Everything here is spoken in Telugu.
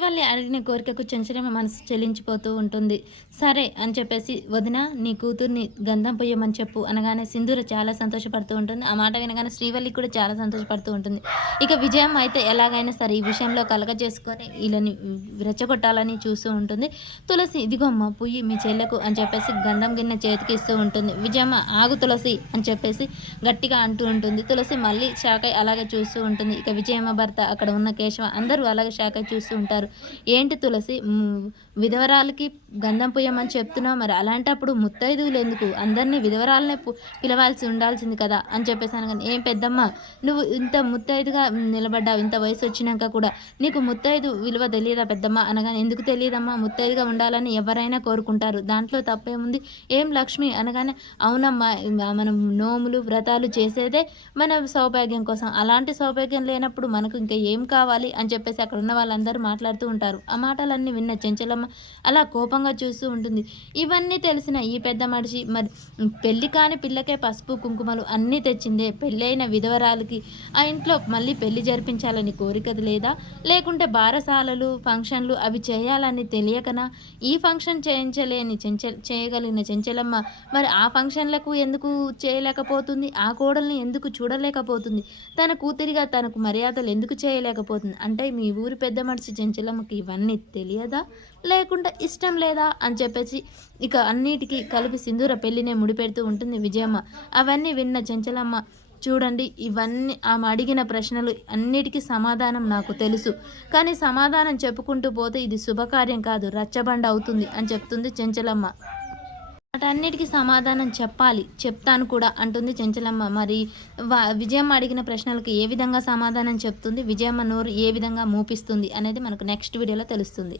శ్రీవల్లి అడిగిన కోరికకు చెంచలమ్మ మనసు చెల్లించిపోతూ ఉంటుంది. సరే అని చెప్పేసి వదిన నీ కూతుర్ని గంధం పొయ్యమని చెప్పు అనగానే సింధూర చాలా సంతోషపడుతూ ఉంటుంది. ఆ మాట వినగానే శ్రీవల్లి కూడా చాలా సంతోషపడుతూ ఉంటుంది. ఇక విజయం అయితే ఎలాగైనా సరే ఈ విషయంలో కలగ చేసుకొని వీళ్ళని రెచ్చగొట్టాలని చూస్తూ ఉంటుంది. తులసి ఇదిగోమ్మ పుయ్యి పొయ్యి మీ చెల్లెకు అని చెప్పేసి గంధం గిన్నె చేతికి ఇస్తూ ఉంటుంది. విజయమ్మ ఆగు తులసి అని చెప్పేసి గట్టిగా అంటూ ఉంటుంది. తులసి మళ్ళీ శాఖ అలాగే చూస్తూ ఉంటుంది. ఇక విజయమ్మ భర్త అక్కడ ఉన్న కేశవ అందరూ అలాగే శాఖ చూస్తూ ఉంటారు. ఏంటి తులసి? విధవరాలకి గంధం పొయ్యమని చెప్తున్నావు మరి. అలాంటప్పుడు ముత్తైదువులు ఎందుకు? అందరినీ విధవరాలనే పిలవాల్సి ఉండాల్సింది కదా అని చెప్పేసి అనగానే ఏం పెద్దమ్మ నువ్వు ఇంత ముత్తైదుగా నిలబడ్డావు ఇంత వయసు వచ్చినాక కూడా నీకు ముత్తైదు విలువ తెలియదా పెద్దమ్మ? అనగానే ఎందుకు తెలియదమ్మా ముత్తైదుగా ఉండాలని ఎవరైనా కోరుకుంటారు. దాంట్లో తప్పేముంది? ఏం లక్ష్మి? అనగానే అవునమ్మా మనం నోములు వ్రతాలు చేసేదే మన సౌభాగ్యం కోసం. అలాంటి సౌభాగ్యం లేనప్పుడు మనకు ఇంకా ఏం కావాలి? అని చెప్పేసి అక్కడ ఉన్న వాళ్ళందరూ మాట్లాడుతూ ఉంటారు. ఆ మాటలన్నీ విన్న చెంచలమ్మ అలా కోపంగా చూస్తూ ఉంటుంది. ఇవన్నీ తెలిసిన ఈ పెద్ద మనిషి మరి పెళ్ళి కాని పిల్లకే పసుపు కుంకుమలు అన్నీ తెచ్చిందే. పెళ్ళైన విధవరాలకి ఆ ఇంట్లో మళ్ళీ పెళ్ళి జరిపించాలని కోరిక లేదా? లేకుంటే బారసాలలు ఫంక్షన్లు అవి చేయాలని తెలియకనా? ఈ ఫంక్షన్ చేయించలేని చెంచ చేయగలిగిన చెంచలమ్మ మరి ఆ ఫంక్షన్లకు ఎందుకు చేయలేకపోతుంది? ఆ కోడల్ని ఎందుకు చూడలేకపోతుంది? తన కూతురిగా తనకు మర్యాదలు ఎందుకు చేయలేకపోతుంది? అంటే మీ ఊరి పెద్ద మనిషి చెంచలమ్మకి ఇవన్నీ తెలియదా? లేకుంటే ఇష్టం లేదా? అని చెప్పేసి ఇక అన్నిటికీ కలిపి సింధూర పెళ్ళినే ముడిపెడుతూ ఉంటుంది విజయమ్మ. అవన్నీ విన్న చెంచలమ్మ చూడండి ఇవన్నీ ఆమె అడిగిన ప్రశ్నలు అన్నిటికీ సమాధానం నాకు తెలుసు. కానీ సమాధానం చెప్పుకుంటూ పోతే ఇది శుభకార్యం కాదు రచ్చబండ అవుతుంది అని చెప్తుంది చెంచలమ్మ. వాటన్నిటికీ సమాధానం చెప్పాలి. చెప్తాను కూడా అంటుంది చెంచలమ్మ. మరి వా విజయమ్మ అడిగిన ప్రశ్నలకు ఏ విధంగా సమాధానం చెప్తుంది? విజయమ్మ నోరు ఏ విధంగా మూపిస్తుంది? అనేది మనకు నెక్స్ట్ వీడియోలో తెలుస్తుంది.